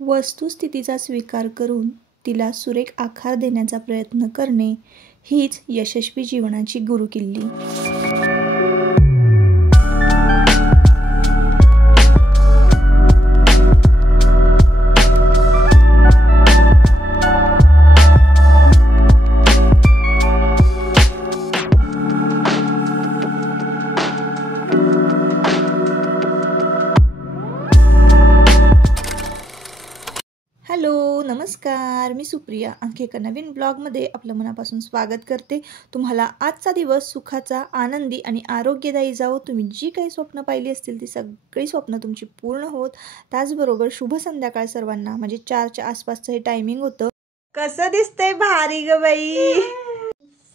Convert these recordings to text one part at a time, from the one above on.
वस्तुस्थितीचा स्वीकार करून तिला सुरेख आकार देण्याचा प्रयत्न करणे हीच यशस्वी जीवनाची गुरुकिल्ली. हॅलो, नमस्कार. मी सुप्रिया. आणखी एका नवीन ब्लॉगमध्ये आपलं मनापासून स्वागत करते. तुम्हाला आजचा दिवस सुखाचा, आनंदी आणि आरोग्यदायी जावो. तुम्ही जी काही स्वप्न पाहिली असतील ती सगळी स्वप्न तुमची पूर्ण होत. त्याचबरोबर शुभ संध्याकाळ सर्वांना. म्हणजे 4च्या आसपासचं हे टायमिंग होतं. कसं दिसतंय भारी ग बाई,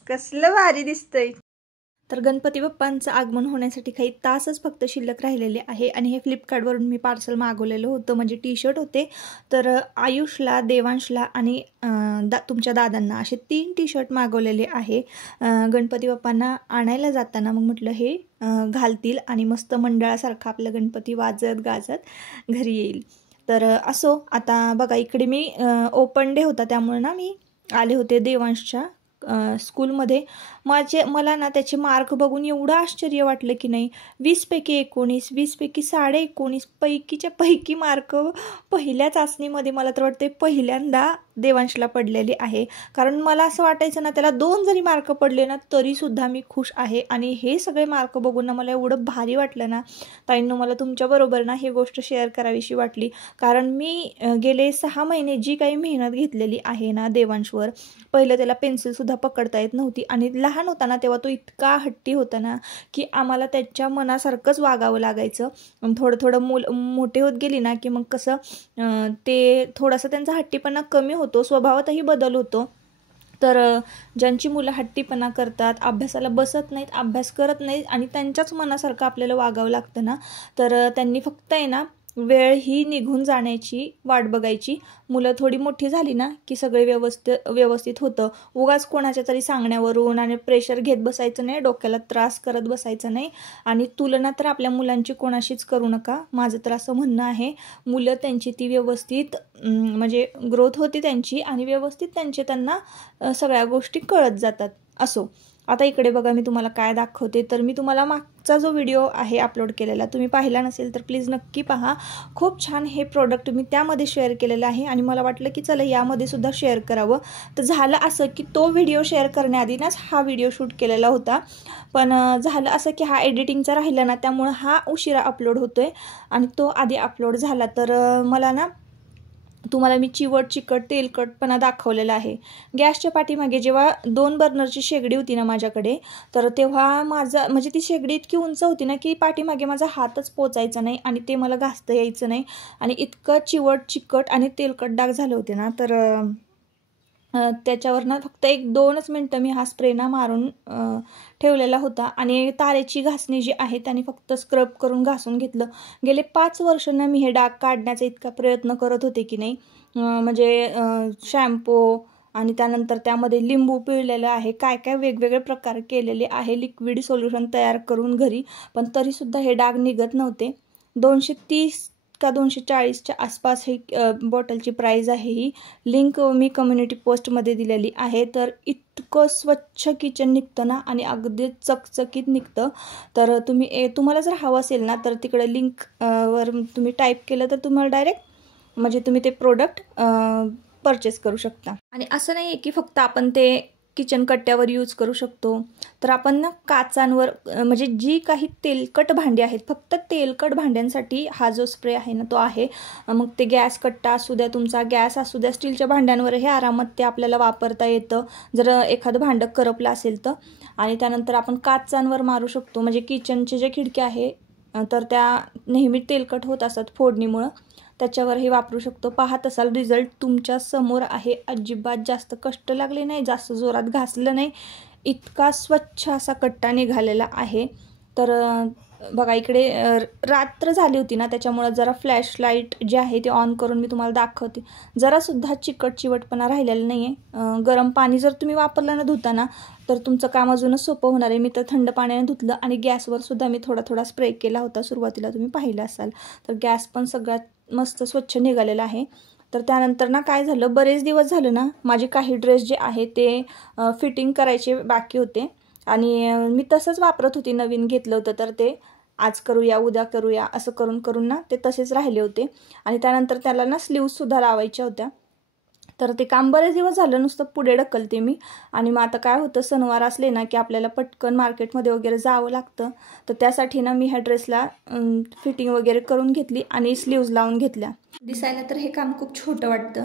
कसलं भारी दिसतंय. तर गणपती बाप्पांचं आगमन होण्यासाठी काही तासच फक्त शिल्लक राहिलेले आहे आणि हे फ्लिपकार्टवरून मी पार्सल मागवलेलं होतं. म्हणजे टी-शर्ट होते. तर आयुषला, देवांशला आणि तुमच्या दादांना असे 3 टी-शर्ट मागवलेले आहे. गणपती बाप्पांना आणायला जाताना मग म्हटलं हे घालतील आणि मस्त मंडळासारखा आपला गणपती वाजत गाजत घरी येईल. तर असो, आता बघा इकडे मी ओपन डे होता त्यामुळे ना मी आले होते देवांशच्या स्कूलमध्ये. मला ना त्याचे मार्क बघून एवढं आश्चर्य वाटलं की नाही. 20 पैकी 19, 20 पैकी 19.5 पैकीच्या पैकी मार्क पहिल्या चाचणीमध्ये मला तर वाटते पहिल्यांदा देवांशला पडलेले आहे. कारण मला असं वाटायचं ना त्याला 2 जरी मार्क पडले ना तरीसुद्धा मी खुश आहे. आणि हे सगळे मार्क बघून ना मला एवढं भारी वाटलं ना ताईंनो, मला तुमच्याबरोबर ना ही गोष्ट शेअर करावीशी वाटली. कारण मी गेले 6 महिने जी काही मेहनत घेतलेली आहे ना देवांशवर. पहिलं त्याला पेन्सिलसुद्धा पकडता येत नव्हती आणि लहान होता ना तेव्हा तो इतका हट्टी होता ना की आम्हाला त्याच्या मनासारखंच वागावं लागायचं. थोडं थोडं मोठे होत गेली ना की मग कसं ते थोडासा त्यांचा हट्टीपणा कमी होतो, स्वभावातही बदल होतो. तर ज्यांची मुलं हट्टीपणा करतात, अभ्यासाला बसत नाहीत, अभ्यास करत नाहीत आणि त्यांच्याच मनासारखं आपल्याला वागावं लागतं ना, तर त्यांनी फक्त आहे ना वेळ ही निघून जाण्याची वाट बघायची. मुलं थोडी मोठी झाली ना की सगळे व्यवस्थित होतं. उगाच कोणाच्या तरी सांगण्यावरून आणि प्रेशर घेत बसायचं नाही, डोक्याला त्रास करत बसायचं नाही. आणि तुलना तर आपल्या मुलांची कोणाशीच करू नका, माझं तर असं म्हणणं आहे. मुलं त्यांची ती व्यवस्थित म्हणजे ग्रोथ होती त्यांची आणि व्यवस्थित त्यांना सगळ्या गोष्टी कळत जातात. असो, आता इकडे बघा मी तुम्हाला काय दाखवते. तर मी तुम्हाला मागचा जो व्हिडिओ आहे अपलोड केलेला तुम्ही पाहिला नसेल तर प्लीज नक्की पहा. खूप छान हे प्रोडक्ट मी त्यामध्ये शेअर केलेलं आहे आणि मला वाटलं की चला यामध्ये सुद्धा शेअर करावं. तर झालं असं की तो व्हिडिओ शेअर करण्याआधीच हा व्हिडिओ शूट केलेला होता. पण झालं असं की हा एडिटिंगचा राहिला ना त्यामुळे हा उशिरा अपलोड होतोय आणि तो आधी अपलोड झाला. तर मला ना तुम्हाला मी चिकट तेलकटपणा दाखवलेला आहे. गॅसच्या पाठीमागे जेव्हा 2 बर्नरची शेगडी होती ना माझ्याकडे, तर तेव्हा माझा म्हणजे ती शेगडी इतकी उंच होती ना की पाठीमागे माझा हातच पोचायचा नाही आणि ते मला घासता यायचं नाही आणि इतकं चिकट आणि तेलकट डाग झाले होते ना. तर त्याच्यावर ना फक्त 1-2च मिनटं मी हा स्प्रे ना मारून ठेवलेला होता आणि तारेची घासणी जी आहे त्याने फक्त स्क्रब करून घासून घेतलं. गेले 5 वर्षांना मी हे डाग काढण्याचा इतका प्रयत्न करत होते की नाही. म्हणजे शॅम्पू आणि त्यानंतर त्यामध्ये लिंबू पिळलेलं आहे, काय काय वेगवेगळे प्रकार केलेले आहे, लिक्विड सोल्युशन तयार करून घरी, पण तरीसुद्धा हे डाग निघत नव्हते. 230 का 240च्या आसपास ही बॉटलची प्राईज आहे. ही लिंक मी कम्युनिटी पोस्टमध्ये दिलेली आहे. तर इतकं स्वच्छ किचन निघतं ना आणि अगदी चकचकीत निघतं. तर तुम्हाला जर हवं असेल ना तर तिकडे लिंक वर तुम्ही टाईप केलं तर तुम्हाला डायरेक्ट म्हणजे तुम्ही ते प्रोडक्ट परचेस करू शकता. आणि असं नाही आहे की फक्त आपण ते किचन कट्ट्यावर यूज करू शकतो. तर आपण ना काचांवर म्हणजे जी काही तेलकट भांडी आहेत, फक्त तेलकट भांड्यांसाठी हा जो स्प्रे आहे ना तो आहे. मग ते गॅस कट्टा असू द्या, तुमचा गॅस असू द्या, स्टीलच्या भांड्यांवरही आरामात ते आपल्याला वापरता येतं जर एखादं भांडं करपलं असेल तर. आणि त्यानंतर आपण काचांवर मारू शकतो. म्हणजे किचनचे जे खिडक्या आहे तर त्या नेहमी तेलकट होत असतात फोडणीमुळं, त्याच्यावरही वापरू शकतो. पाहत असाल रिझल्ट तुमच्या समोर आहे. अजिबात जास्त कष्ट लागले नाही, जास्त जोरात घासलं नाही, इतका स्वच्छ असा कट्टा निघालेला आहे. तर बघा इकडे रात्र झाली होती ना, त्याच्यामुळं जरा फ्लॅशलाईट जे आहे ते ऑन करून मी तुम्हाला दाखवते. जरासुद्धा चिवटपणा राहिलेला नाही आहे. गरम पाणी जर तुम्ही वापरलं ना धुताना, तर तुमचं काम अजूनच सोपं होणार आहे. मी तर थंड पाण्याने धुतलं आणि गॅसवर सुद्धा मी थोडा स्प्रे केला होता. सुरुवातीला तुम्ही पाहिलं असाल तर गॅस पण सगळ्यात मस्त स्वच्छ निघालेला आहे. तर त्यानंतर ना काय झालं, बरेच दिवस झालं ना माझे काही ड्रेस जे आहे ते फिटिंग करायचे बाकी होते आणि मी तसंच वापरत होती. नवीन घेतलं होतं तर ते आज करूया उद्या करूया असं करून ना ते तसेच राहिले होते आणि त्यानंतर त्याला ना स्लीव्हसुद्धा लावायच्या होत्या. तर ते काम बरेच दिवस झालं नुसतं पुढे ढकलते मी. आणि मग आता काय होतं, सणवार असले ना की आपल्याला पटकन मार्केटमध्ये वगैरे जावं लागतं. तर त्यासाठी ना मी ह्या ड्रेसला फिटिंग वगैरे करून घेतली आणि स्लीव्ज लावून घेतल्या. दिसायला तर हे काम खूप छोटं वाटतं,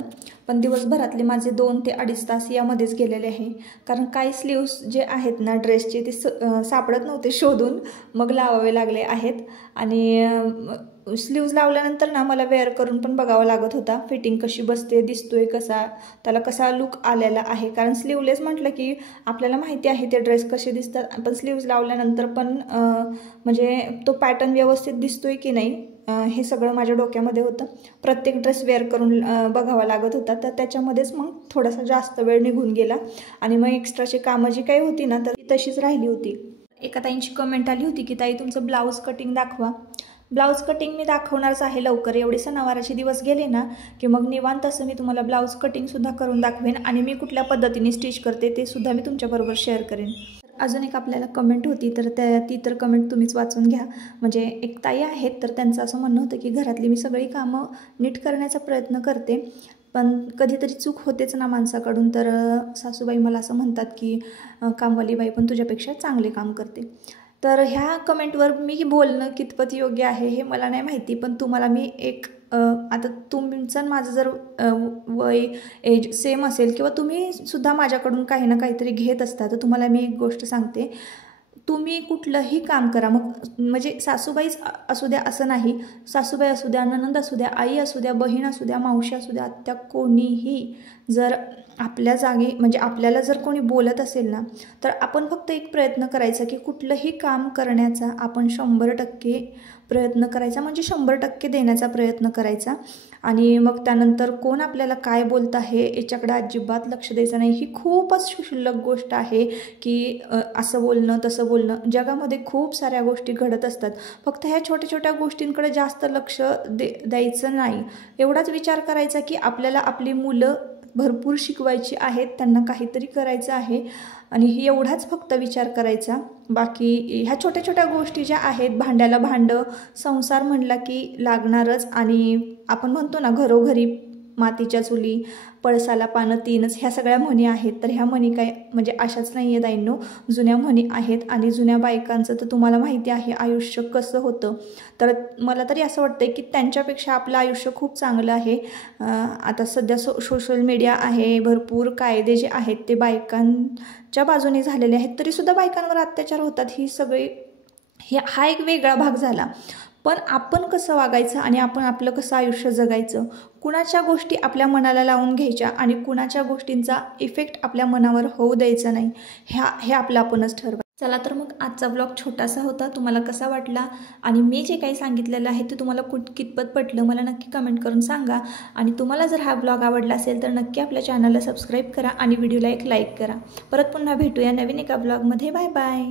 पण दिवसभरातले माझे 2 ते 2.5 तास यामध्येच गेलेले आहे. कारण काही स्लीव्स जे आहेत ना ड्रेसचे ते सापडत नव्हते, शोधून मग लावावे लागले आहेत. आणि स्लीव्ज लावल्यानंतर ना मला वेअर करून पण बघावं लागत होता, फिटिंग कशी बसते, दिसतोय कसा, त्याला कसा लुक आलेला आहे. कारण स्लीवलेस म्हटलं की आपल्याला माहिती आहे ते ड्रेस कसे दिसतात, पण स्लीव्ज लावल्यानंतर पण म्हणजे तो पॅटर्न व्यवस्थित दिसतोय की नाही हे सगळं माझ्या डोक्यामध्ये होतं. प्रत्येक ड्रेस वेअर करून बघावा लागत होता. तर त्याच्यामध्येच मग थोडासा जास्त वेळ निघून गेला आणि मग एक्स्ट्राची कामं जी काही होती ना तर ती तशीच राहिली होती. एका ताईंची कमेंट आली होती की ताई तुमचं ब्लाऊज कटिंग दाखवा. ब्लाऊज कटिंग मी दाखवणारच आहे लवकर. एवढे सणावाराचे दिवस गेले ना की मग निवांत असं मी तुम्हाला ब्लाऊज कटिंगसुद्धा करून दाखवेन आणि मी कुठल्या पद्धतीने स्टिच करते ते सुद्धा मी तुमच्याबरोबर शेअर करेन. अजून एक आपल्याला कमेंट होती, तर ती तर कमेंट तुम्हीच वाचून घ्या. म्हणजे एक ताई आहेत तर त्यांचं असं म्हणणं होतं की घरातली मी सगळी कामं नीट करण्याचा प्रयत्न करते, पण कधीतरी चूक होतेच ना माणसाकडून. तर सासूबाई मला असं म्हणतात की कामवाली बाई पण तुझ्यापेक्षा चांगले काम करते. तर ह्या कमेंटवर मी बोलणं कितपत योग्य आहे हे मला नाही माहिती, पण तुम्हाला मी एक आता तुमचं माझं जर वय एज सेम असेल किंवा तुम्ही सुद्धा माझ्याकडून काही ना काहीतरी घेत असता, तर तुम्हाला मी एक गोष्ट सांगते, तुम्ही कुठलंही काम करा, मग म्हणजे सासूबाईच असू द्या असं नाही, सासूबाई असू द्या, नणंद असू द्या, आई असू द्या, बहीण असू द्या, मावशी असू द्या, आत्या, कोणीही जर आपल्या जागी म्हणजे आपल्याला जर कोणी बोलत असेल ना, तर आपण फक्त एक प्रयत्न करायचा की कुठलंही काम करण्याचा आपण 100% प्रयत्न करायचा, म्हणजे 100% देण्याचा प्रयत्न करायचा. आणि मग त्यानंतर कोण आपल्याला काय बोलत आहे याच्याकडे अजिबात लक्ष द्यायचं नाही. ही खूपच क्षुल्लक गोष्ट आहे की असं बोलणं तसं बोलणं. जगामध्ये खूप साऱ्या गोष्टी घडत असतात, फक्त ह्या छोट्या छोट्या गोष्टींकडे जास्त लक्ष द्यायचं नाही. एवढाच विचार करायचा की आपल्याला आपली मुलं भरपूर शिकवायची आहेत, त्यांना काहीतरी करायचं आहे आणि एवढाच फक्त विचार करायचा. बाकी ह्या छोट्या छोट्या गोष्टी ज्या आहेत, भांड्याला भांडं, संसार म्हणला की लागणारच. आणि आपण म्हणतो ना घरोघरी मातीच्या चुली, पळसाला पानं तीनच, ह्या सगळ्या म्हणी आहेत. तर ह्या म्हणी काय म्हणजे अशाच नाही आहेत ताईंनो, जुन्या म्हणी आहेत. आणि जुन्या बायकांचं तर तुम्हाला माहिती आहे आयुष्य कसं होतं. तर मला तरी असं वाटतं की त्यांच्यापेक्षा आपलं आयुष्य खूप चांगलं आहे. आता सध्या सोशल मीडिया आहे, भरपूर कायदे जे आहेत ते बायकांच्या बाजूने झालेले आहेत, तरीसुद्धा बायकांवर अत्याचार होतात. हा एक वेगळा भाग झाला. पण आपण कसं वागायचं आणि आपण आपलं कसं आयुष्य जगायचं, कुणाच्या गोष्टी आपल्या मनाला लावून घ्यायच्या आणि कुणाच्या गोष्टींचा इफेक्ट आपल्या मनावर होऊ द्यायचा नाही, हे आपलं आपणच ठरवायचं. चला तर मग आजचा ब्लॉग छोटासा होता, तुम्हाला कसा वाटला आणि मी जे काही सांगितलेलं आहे ते तुम्हाला कितपत पटलं मला नक्की कमेंट करून सांगा. आणि तुम्हाला जर हा ब्लॉग आवडला असेल तर नक्की आपल्या चॅनलला सबस्क्राईब करा आणि व्हिडिओला एक लाईक करा. परत पुन्हा भेटूया नवीन एका ब्लॉगमध्ये. Bye bye.